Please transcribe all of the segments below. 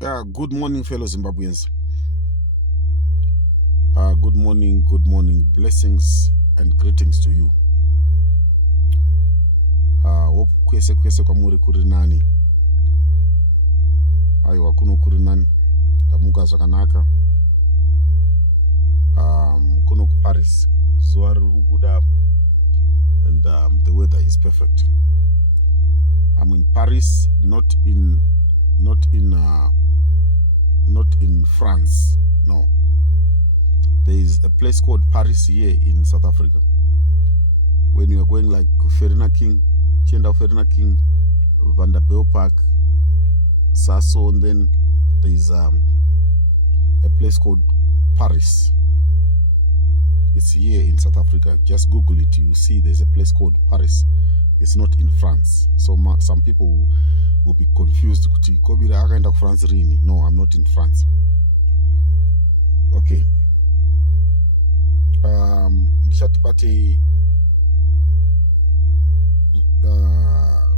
Good morning, fellow Zimbabweans. Good morning, blessings and greetings to you. Hope kwese kwamuri kuri nani. Aiwa kuno kuri nani. Ndamuka zvakanaka. Kuno ku Paris. Zuva riri kubuda and the weather is perfect. I'm in Paris, not in France. No. There is a place called Paris here in South Africa. When you are going like Ferina King, Chenda Ferina King, Vanderbilt Park, Sasso, and then there is a place called Paris. It's here in South Africa. Just Google it. You see there's a place called Paris. It's not in France. So some people will be confused. France really. No, I'm not in France. Okay. Ndichatibate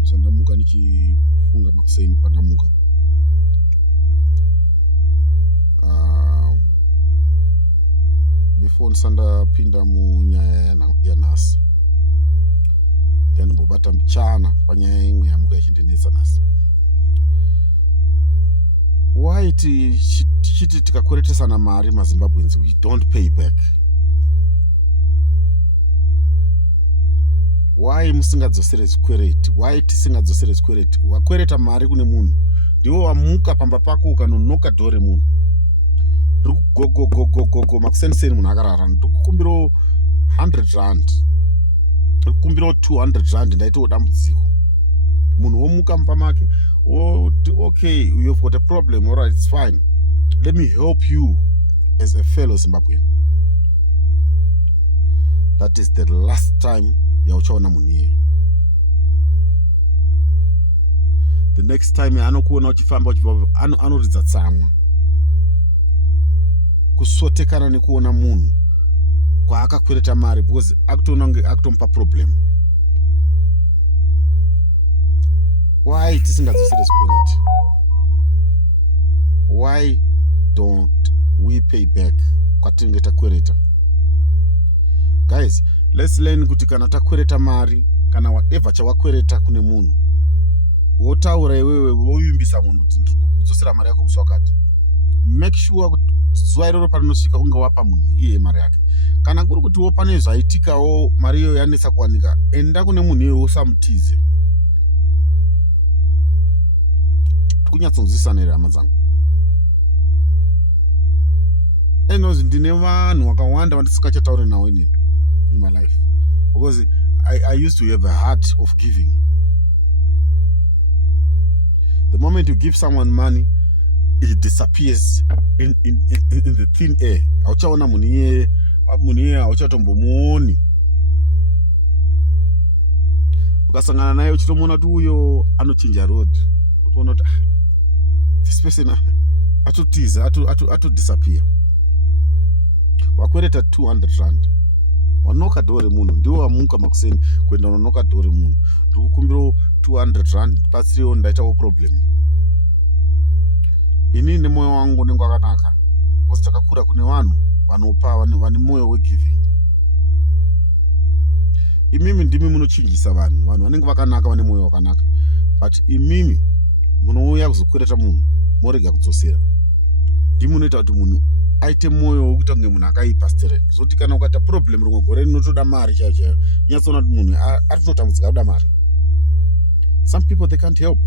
zandamuka nichifunga makuseni pandamuka. Before ndisandapinda munyaya yanhasi ndimbobata mchana panyaya imwe yamuka ichindinetsa nhasi. Why tichiti tikakweretesana mari maZimbabweans we don't pay back? Why musingadzosere zvikwereti? Why tisingadzosere zvikwereti? Wakwereta mari kune munhu ndiwo wamuka pamba pako ukanonoka dhore munhu gogo makuseni munhu akarara ndikukumbiro 100 rand, ndikukumbiro 200 rand, ndaitawo dambudziko. Munhu womuka mumba make okay, you've got a problem, all right, it's fine, let me help you as a fellow Zimbabwean. That is the last time yauchaona munhu iye. The next time anokuona uchifamba anoridza tsamwa. Kusotekana nekuona munhu kwaakakwereta mari because akutoona kunge akutomupa problem. Why tisingadzosere zvikwereti? Why don't we pay back kwatinenge takwereta? Guys, let's learn kuti kana takwereta mari kana whatever chawakwereta kune munhu wotaura iwewe woimbisa munhu kuti ndiri kukudzosera mari yako musi wakati. Make sure kuti zuva iroro parinosvika unge wapa munhu iye mari yake. Kana kuri kuti pane zvaitikawo mari iyo yanetsa kuwanika, enda kune munhu iye usamutize. Kunyatsonzwisana here hama dzangu. Enozi ndine vanhu vakawanda vandisingachatauri nawo in my life because I used to have a heart of giving. The moment you give someone money, it disappears in the thin air. Auchaona munhu iye auchatombomuoni. Ukasangana naye uchitomuona kuti uyo anochinja road, utoona kuti this person atotiza atodisappear. Wakwereta 200 rand, wanoka dhore munhu, ndiwo wamuka makuseni kuenda unonoka dhore munhu, ndikukumbiro 200 rand ndipatsirewo ndaitawo problem. Ini nemoyo wangu unenge wakanaka because takakura kune vanhu vanopa, vane moyo wegiving. Imimi ndimi munochinjisa vanhu vanenge vakanaka, vane moyo wakanaka, but imimi munouya kuzokwereta munhu morega kudzosera. Ndimi munoita kuti munhu aite moyo wekuita kunge munhu akaipa sterek, zoti kana ukaita problem rimwe gore rinotoda mari chaiyo, nyatsoona kuti munhu aritotambudzika kuda mari. Some people they can't help.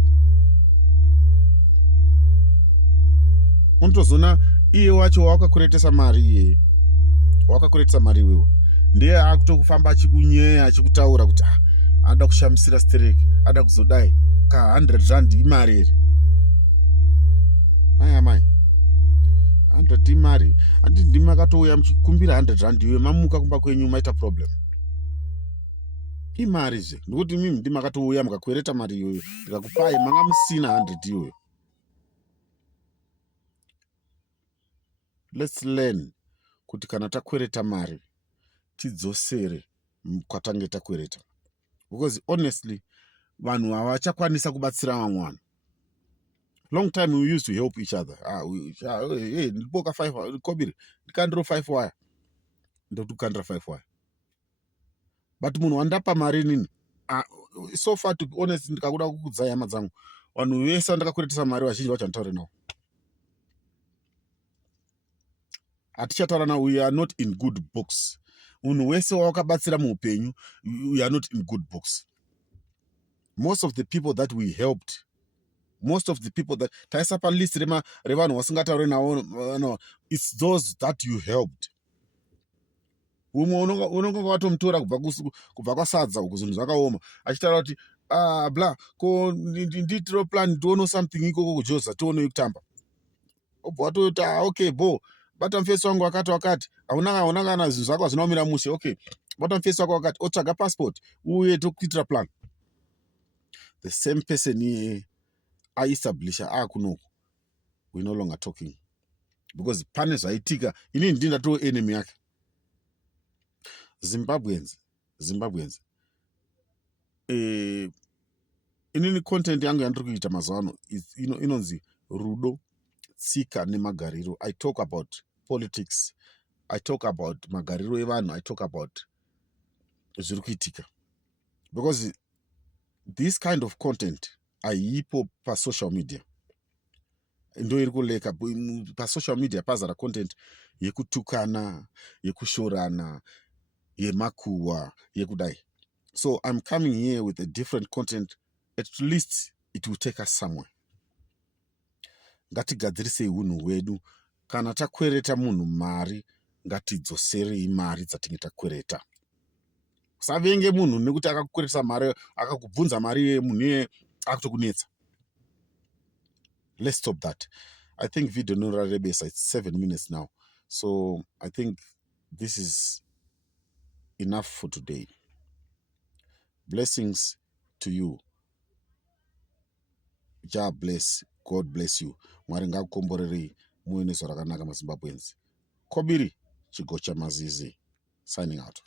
Unotozoona iye wacho wakakweretesa mari iye, wakakweretesa mari iwewe, ndiye akutokufamba achikunyeya achikutaura kuti ada kushamisira sterek, ada kuzodai ka 100 rand imari here. Mai 100 imari, handiti ndimi makatouya muchikumbira 100 rand iwe mamuka kumba kwenyu maita problem. Imari zve, ndikuti mimi ndimi makatouya mukakwereta mari iyoyo, ndikakupai manga musina 100 iyoyo. Let's learn kuti kana takwereta mari tidzosere kwatange takwereta, because honestly vanhu havachakwanisa kubatsira vamwe vanhu. Long time we used to help each other. Hey, ndipoka 5 kobiri ndikandiro 5 wire ndokukandira 5 wire. But munhu wandapa mari nini, so far to be honest, ndikakuda kukudzai hama dzangu, vanhu vese vandakakweretesa mari vazhinji vacho handitaure navo. Hatichataura navo. We are not in good books. Munhu wese wawakabatsira muupenyu, we are not in good books. Most of the people that we helped, most of the people that taisa palist revanhu vasingataure navo, no, it's those that you helped. Umwe unonga watomutora kubva kwasadza uku zvinhu zvakaoma achitaura kuti bla ko nditiro plan ndiono something ikoko kujoza tionei kutamba. Obva watoti okay bo bata mufesi wangu wakati hauna kana zvinhu zvako hazvina kumira mushe. Okay, bata mufesi wako wakati otsvaga passport uye tokuitira plan. The same person aestablisha kunoku, we no longer talking because pane zvaitika. Inini ndinda to enemy yake. Zimbabweans, inini content yangu yandiri kuita mazuva ano inonzi Rudo, Tsika Nemagariro. I talk about politics, I talk about magariro evanhu, I talk about zviri kuitika, because this kind of content haipo pasocial media. Ndo iri kuleka pasocial media. Pazara content yekutukana, yekushorana, yemakuwa, yekudai. So I'm coming here with a different content. At least it will take us somewhere. Ngatigadzirisei unhu hwedu. Kana takwereta munhu mari, ngatidzoserei mari dzatinge takwereta. Usavenge munhu nekuti akakukweretesa mari, akakubvunza mari munhu iye akutokunetsa. Let's stop that. I think video norarebesa, it's 7 minutes now. So I think this is enough for today. Blessings to you. Jah bless. God bless you. Mwari ngakukomborerei muwe nezuva rakanaka maZimbabweans. Kobiri Chigocha Mazizi signing out.